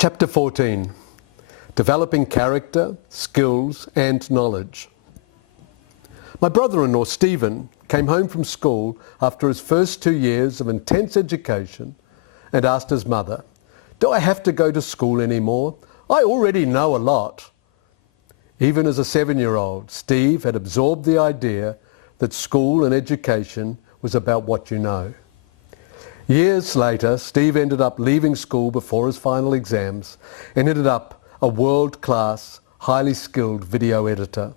Chapter 14. Developing Character, Skills and Knowledge. My brother-in-law Stephen came home from school after his first 2 years of intense education and asked his mother, "Do I have to go to school anymore? I already know a lot." Even as a 7-year-old, Steve had absorbed the idea that school and education was about what you know. Years later, Steve ended up leaving school before his final exams and ended up a world-class, highly skilled video editor.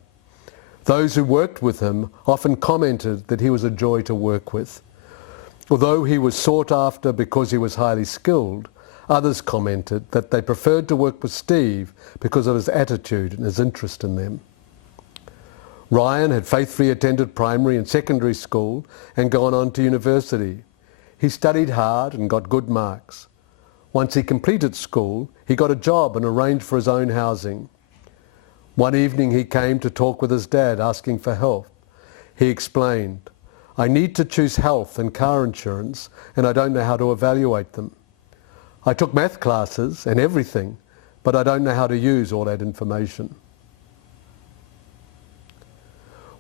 Those who worked with him often commented that he was a joy to work with. Although he was sought after because he was highly skilled, others commented that they preferred to work with Steve because of his attitude and his interest in them. Ryan had faithfully attended primary and secondary school and gone on to university. He studied hard and got good marks. Once he completed school, he got a job and arranged for his own housing. One evening he came to talk with his dad, asking for help. He explained, "I need to choose health and car insurance, and I don't know how to evaluate them. I took math classes and everything, but I don't know how to use all that information."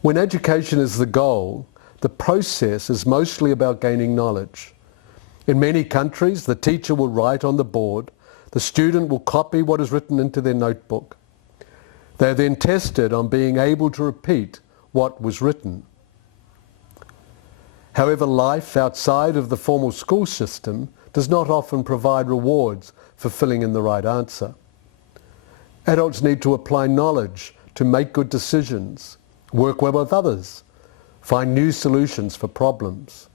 When education is the goal, the process is mostly about gaining knowledge. In many countries, the teacher will write on the board, the student will copy what is written into their notebook. They are then tested on being able to repeat what was written. However, life outside of the formal school system does not often provide rewards for filling in the right answer. Adults need to apply knowledge to make good decisions, work well with others, find new solutions for problems,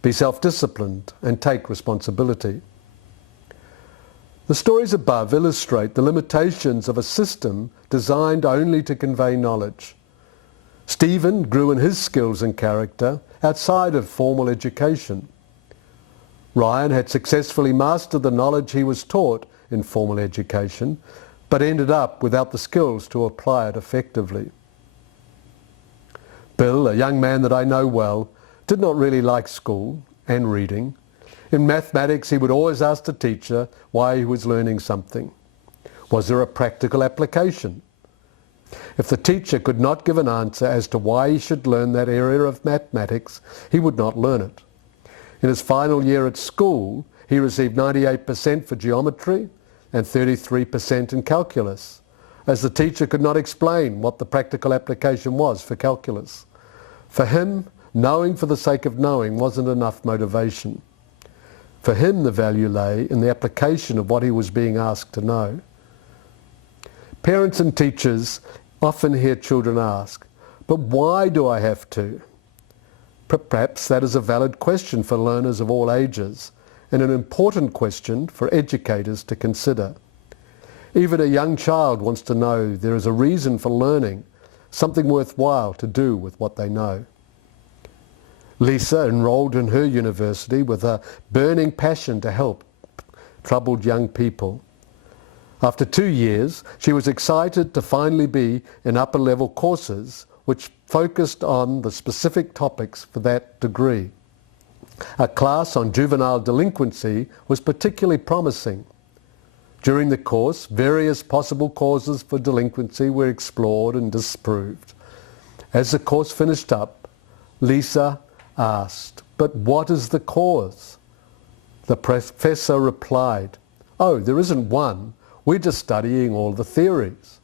be self-disciplined and take responsibility. The stories above illustrate the limitations of a system designed only to convey knowledge. Stephen grew in his skills and character outside of formal education. Ryan had successfully mastered the knowledge he was taught in formal education, but ended up without the skills to apply it effectively. Bill, a young man that I know well, did not really like school and reading. In mathematics, he would always ask the teacher why he was learning something. Was there a practical application? If the teacher could not give an answer as to why he should learn that area of mathematics, he would not learn it. In his final year at school, he received 98% for geometry and 33% in calculus, as the teacher could not explain what the practical application was for calculus. For him, knowing for the sake of knowing wasn't enough motivation. For him, the value lay in the application of what he was being asked to know. Parents and teachers often hear children ask, "But why do I have to?" Perhaps that is a valid question for learners of all ages, and an important question for educators to consider. Even a young child wants to know there is a reason for learning, something worthwhile to do with what they know. Lisa enrolled in her university with a burning passion to help troubled young people. After 2 years, she was excited to finally be in upper-level courses which focused on the specific topics for that degree. A class on juvenile delinquency was particularly promising. During the course, various possible causes for delinquency were explored and disproved. As the course finished up, Lisa asked, "But what is the cause?" The professor replied, "Oh, there isn't one. We're just studying all the theories."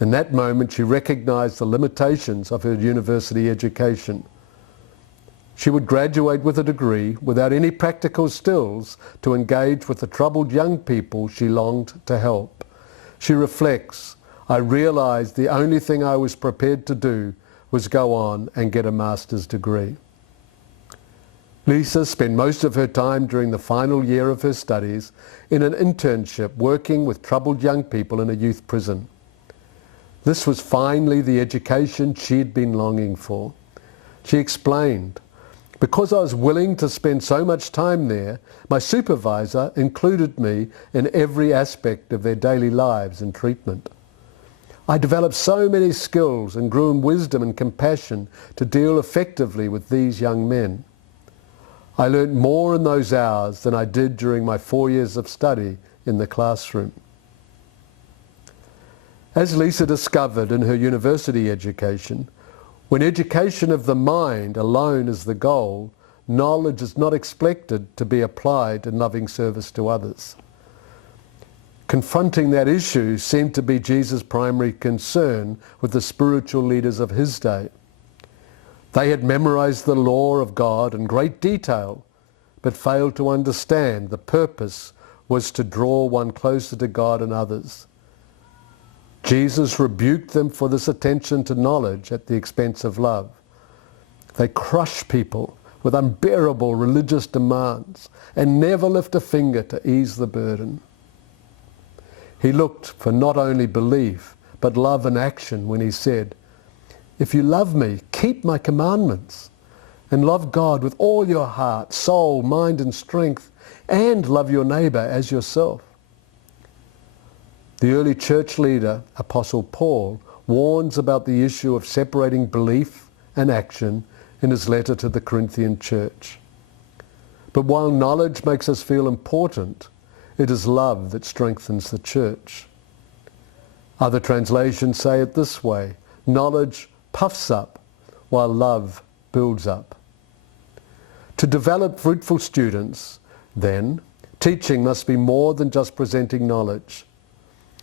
In that moment, she recognized the limitations of her university education. She would graduate with a degree without any practical skills to engage with the troubled young people she longed to help. She reflects, "I realized the only thing I was prepared to do was go on and get a master's degree." Lisa spent most of her time during the final year of her studies in an internship working with troubled young people in a youth prison. This was finally the education she had been longing for. She explained, "Because I was willing to spend so much time there, my supervisor included me in every aspect of their daily lives and treatment. I developed so many skills and grew in wisdom and compassion to deal effectively with these young men. I learned more in those hours than I did during my 4 years of study in the classroom. As Lisa discovered in her university education, when education of the mind alone is the goal, knowledge is not expected to be applied in loving service to others. Confronting that issue seemed to be Jesus' primary concern with the spiritual leaders of his day. They had memorized the law of God in great detail, but failed to understand the purpose was to draw one closer to God and others. Jesus rebuked them for this attention to knowledge at the expense of love. They crush people with unbearable religious demands and never lift a finger to ease the burden. He looked for not only belief, but love and action when he said, "If you love me, keep my commandments, and love God with all your heart, soul, mind, and strength, and love your neighbor as yourself." The early church leader, Apostle Paul, warns about the issue of separating belief and action in his letter to the Corinthian church. But while knowledge makes us feel important, it is love that strengthens the church. Other translations say it this way: knowledge puffs up, while love builds up. To develop fruitful students, then, teaching must be more than just presenting knowledge.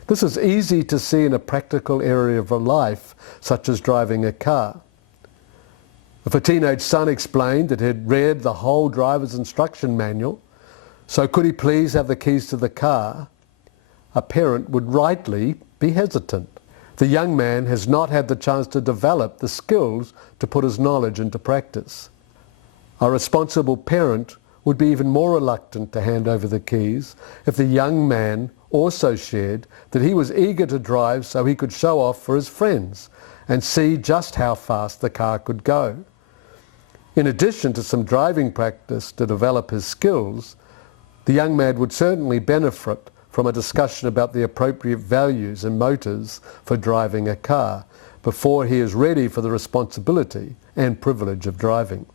This is easy to see in a practical area of life, such as driving a car. If a teenage son explained that he had read the whole driver's instruction manual, so could he please have the keys to the car, a parent would rightly be hesitant. The young man has not had the chance to develop the skills to put his knowledge into practice. A responsible parent would be even more reluctant to hand over the keys if the young man also shared that he was eager to drive so he could show off for his friends and see just how fast the car could go. In addition to some driving practice to develop his skills, the young man would certainly benefit from a discussion about the appropriate values and motives for driving a car before he is ready for the responsibility and privilege of driving.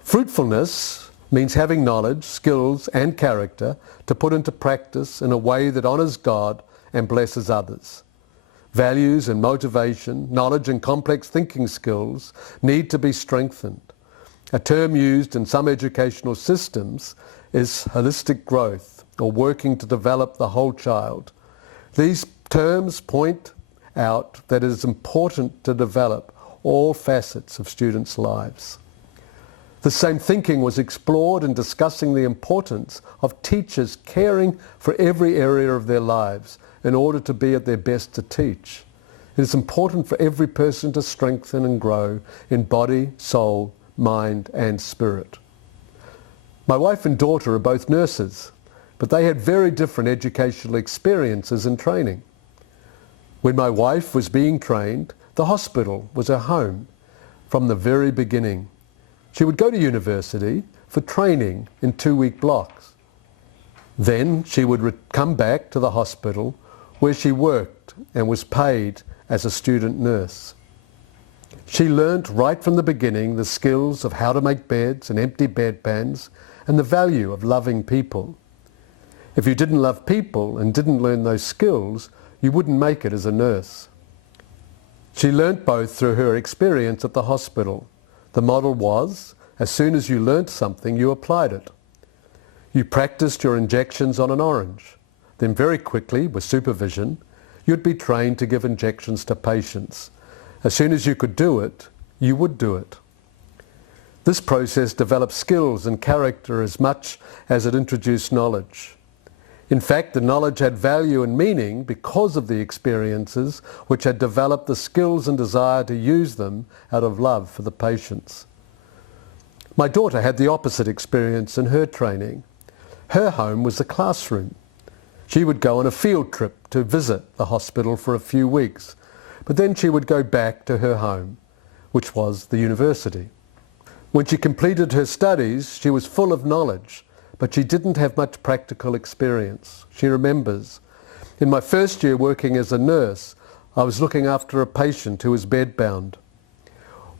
Fruitfulness means having knowledge, skills, and character to put into practice in a way that honors God and blesses others. Values and motivation, knowledge and complex thinking skills need to be strengthened. A term used in some educational systems is holistic growth, or working to develop the whole child. These terms point out that it is important to develop all facets of students' lives. The same thinking was explored in discussing the importance of teachers caring for every area of their lives in order to be at their best to teach. It is important for every person to strengthen and grow in body, soul, mind, and spirit. My wife and daughter are both nurses, but they had very different educational experiences and training. When my wife was being trained, the hospital was her home from the very beginning. She would go to university for training in 2-week blocks. Then she would come back to the hospital where she worked and was paid as a student nurse. She learnt right from the beginning the skills of how to make beds and empty bedpans and the value of loving people. If you didn't love people and didn't learn those skills, you wouldn't make it as a nurse. She learnt both through her experience at the hospital. The model was, as soon as you learnt something, you applied it. You practiced your injections on an orange. Then very quickly, with supervision, you'd be trained to give injections to patients. As soon as you could do it, you would do it. This process developed skills and character as much as it introduced knowledge. In fact, the knowledge had value and meaning because of the experiences which had developed the skills and desire to use them out of love for the patients. My daughter had the opposite experience in her training. Her home was the classroom. She would go on a field trip to visit the hospital for a few weeks, but then she would go back to her home, which was the university. When she completed her studies, she was full of knowledge, but she didn't have much practical experience. She remembers, in my first year working as a nurse, I was looking after a patient who was bedbound.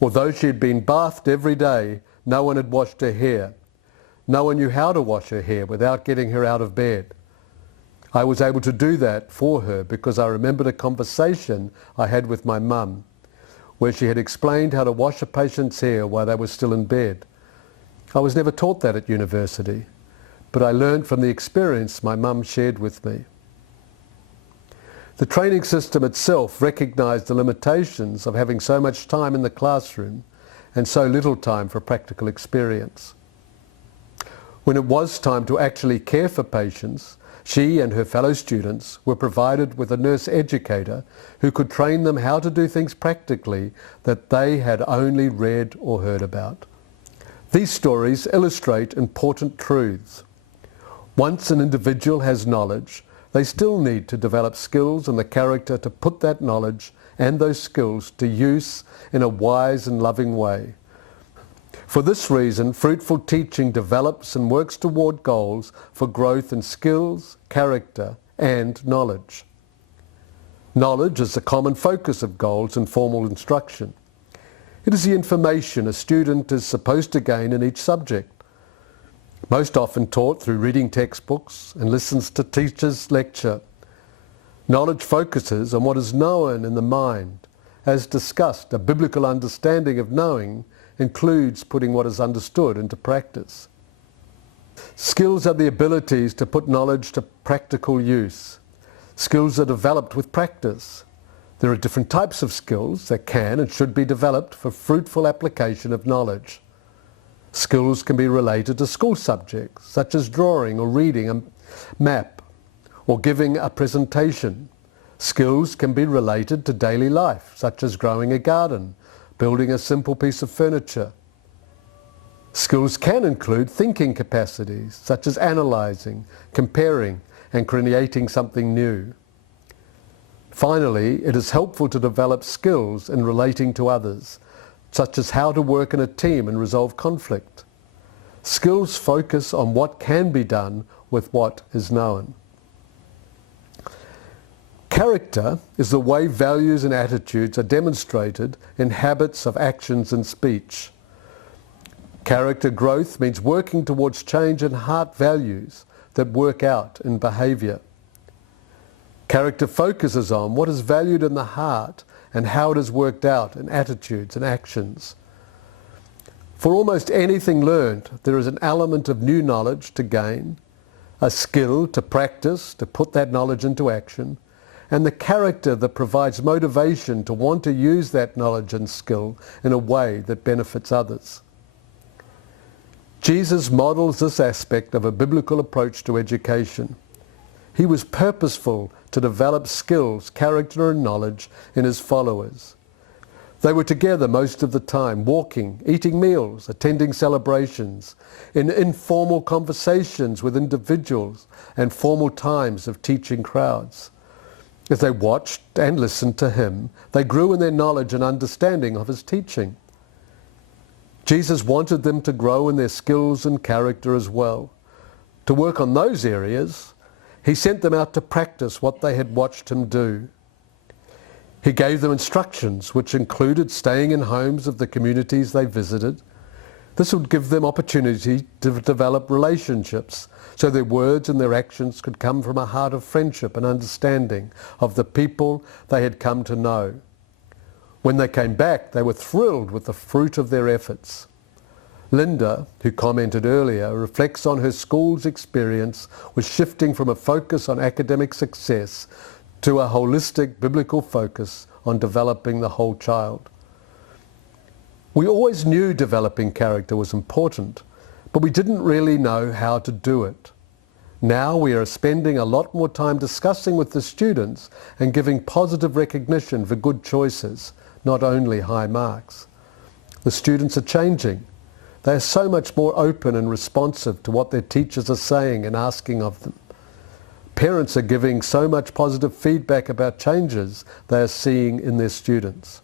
Although she had been bathed every day, no one had washed her hair. no one knew how to wash her hair without getting her out of bed. I was able to do that for her because I remembered a conversation I had with my mum, where she had explained how to wash a patient's hair while they were still in bed. I was never taught that at university, but I learned from the experience my mum shared with me. The training system itself recognised the limitations of having so much time in the classroom and so little time for practical experience. When it was time to actually care for patients, she and her fellow students were provided with a nurse educator who could train them how to do things practically that they had only read or heard about. These stories illustrate important truths. Once an individual has knowledge, they still need to develop skills and the character to put that knowledge and those skills to use in a wise and loving way. For this reason, fruitful teaching develops and works toward goals for growth in skills, character, and knowledge. Knowledge is the common focus of goals in formal instruction. It is the information a student is supposed to gain in each subject, most often taught through reading textbooks and listens to teachers lecture. Knowledge focuses on what is known in the mind. As discussed, a biblical understanding of knowing includes putting what is understood into practice. Skills are the abilities to put knowledge to practical use. Skills are developed with practice. There are different types of skills that can and should be developed for fruitful application of knowledge. Skills can be related to school subjects, such as drawing or reading a map or giving a presentation. Skills can be related to daily life, such as growing a garden, building a simple piece of furniture. Skills can include thinking capacities, such as analysing, comparing, and creating something new. Finally, it is helpful to develop skills in relating to others, such as how to work in a team and resolve conflict. Skills focus on what can be done with what is known. Character is the way values and attitudes are demonstrated in habits of actions and speech. Character growth means working towards change in heart values that work out in behaviour. Character focuses on what is valued in the heart and how it is worked out in attitudes and actions. For almost anything learned, there is an element of new knowledge to gain, a skill to practice, to put that knowledge into action, and the character that provides motivation to want to use that knowledge and skill in a way that benefits others. Jesus models this aspect of a biblical approach to education. He was purposeful to develop skills, character and knowledge in his followers. They were together most of the time, walking, eating meals, attending celebrations, in informal conversations with individuals and formal times of teaching crowds. As they watched and listened to him, they grew in their knowledge and understanding of his teaching. Jesus wanted them to grow in their skills and character as well. To work on those areas, he sent them out to practice what they had watched him do. He gave them instructions which included staying in homes of the communities they visited. This would give them opportunity to develop relationships so their words and their actions could come from a heart of friendship and understanding of the people they had come to know. When they came back, they were thrilled with the fruit of their efforts. Linda, who commented earlier, reflects on her school's experience with shifting from a focus on academic success to a holistic biblical focus on developing the whole child. We always knew developing character was important, but we didn't really know how to do it. Now we are spending a lot more time discussing with the students and giving positive recognition for good choices, not only high marks. The students are changing. They are so much more open and responsive to what their teachers are saying and asking of them. Parents are giving so much positive feedback about changes they are seeing in their students.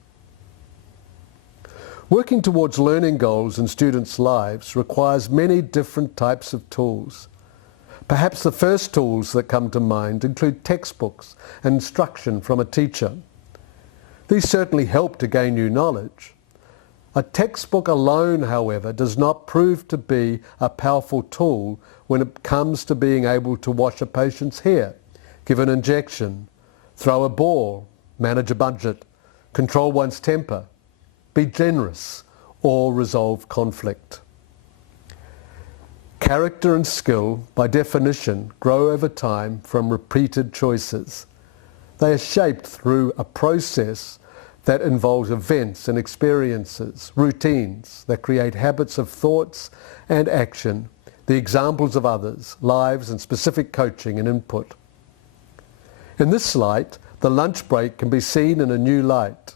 Working towards learning goals in students' lives requires many different types of tools. Perhaps the first tools that come to mind include textbooks and instruction from a teacher. These certainly help to gain new knowledge. A textbook alone, however, does not prove to be a powerful tool when it comes to being able to wash a patient's hair, give an injection, throw a ball, manage a budget, control one's temper, be generous, or resolve conflict. Character and skill, by definition, grow over time from repeated choices. They are shaped through a process that involves events and experiences, routines that create habits of thoughts and action, the examples of others, lives and specific coaching and input. In this light, the lunch break can be seen in a new light.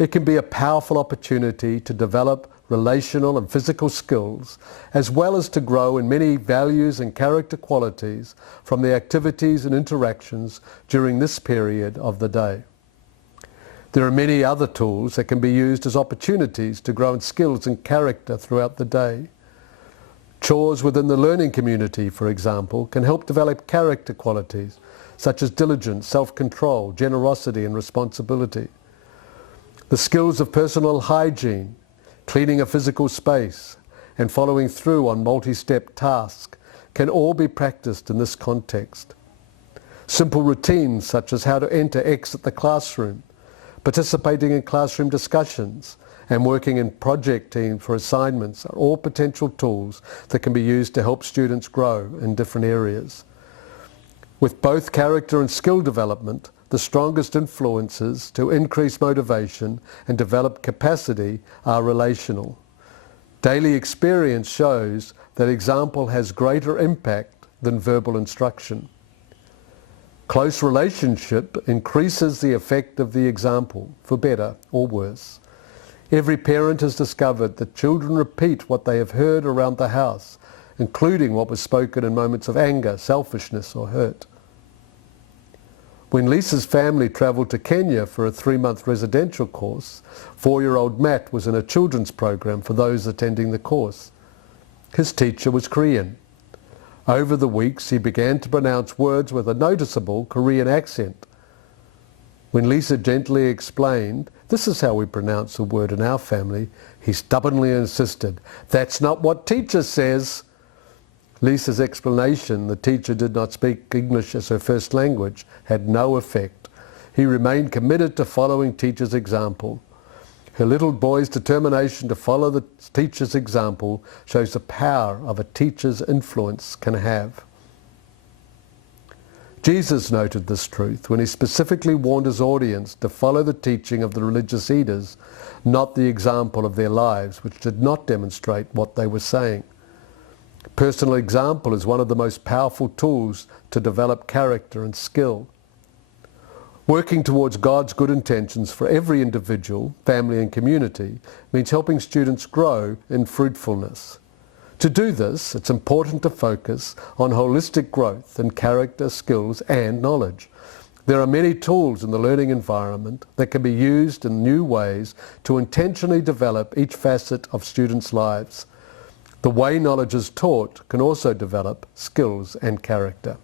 It can be a powerful opportunity to develop relational and physical skills, as well as to grow in many values and character qualities from the activities and interactions during this period of the day. There are many other tools that can be used as opportunities to grow in skills and character throughout the day. Chores within the learning community, for example, can help develop character qualities such as diligence, self-control, generosity and responsibility. The skills of personal hygiene, cleaning a physical space, and following through on multi-step tasks can all be practiced in this context. Simple routines such as how to enter, exit the classroom, participating in classroom discussions, and working in project teams for assignments are all potential tools that can be used to help students grow in different areas. With both character and skill development, the strongest influences to increase motivation and develop capacity are relational. Daily experience shows that example has greater impact than verbal instruction. Close relationship increases the effect of the example, for better or worse. Every parent has discovered that children repeat what they have heard around the house, including what was spoken in moments of anger, selfishness or hurt. When Lisa's family travelled to Kenya for a 3-month residential course, 4-year-old Matt was in a children's program for those attending the course. His teacher was Korean. Over the weeks, he began to pronounce words with a noticeable Korean accent. When Lisa gently explained, "This is how we pronounce a word in our family," he stubbornly insisted, "That's not what teacher says." Lisa's explanation, the teacher did not speak English as her first language, had no effect. He remained committed to following teacher's example. Her little boy's determination to follow the teacher's example shows the power of a teacher's influence can have. Jesus noted this truth when he specifically warned his audience to follow the teaching of the religious leaders, not the example of their lives, which did not demonstrate what they were saying. Personal example is one of the most powerful tools to develop character and skill. Working towards God's good intentions for every individual, family and community means helping students grow in fruitfulness. To do this, it's important to focus on holistic growth in character, skills and knowledge. There are many tools in the learning environment that can be used in new ways to intentionally develop each facet of students' lives. The way knowledge is taught can also develop skills and character.